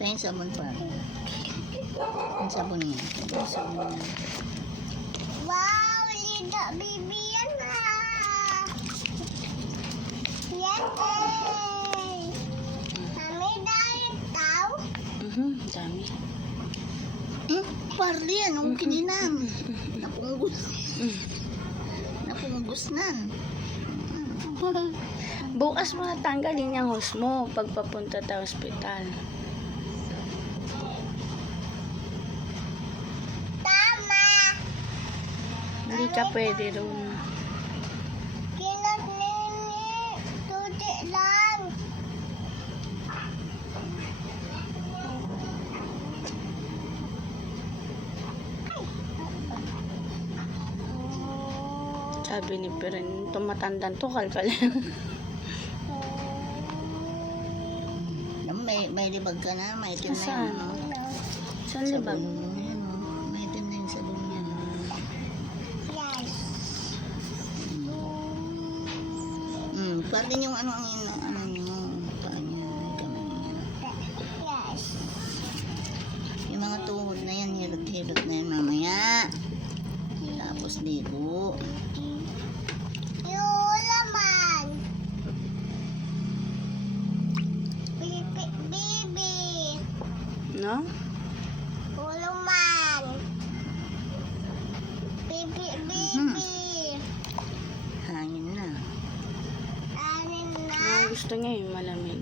Ito yung sabon pa. Yung sabon niya. Ito yung sabon niya. Wow, Lida, baby yan na. Yan eh. Mami, diet daw. Dami. Parli yan. Ang kininan. Napunggos. Napunggos na. Bukas mo natanggalin yung hose mo pagpapunta sa ospital. Tama. Hindi ka pwede ron. Kinat nini. Tuti lang. Sabi ni Piren, tumatandang to, kalkal. May libag ka na. May itim na Saan? yun. No? Saan libag? Sabon mo yan. No? May itim na yung sabon niya. Yes. Parli yung ano niyo. Paa niya. Kamay niya. Yes. Yung mga tuhod na yan. Hilot-hilot na yan mamaya. Tapos ligo. Yung laman. Bibi. No? Uluman. Bibi. Hangin na. Anin na. Ang gusto niya yung malamig.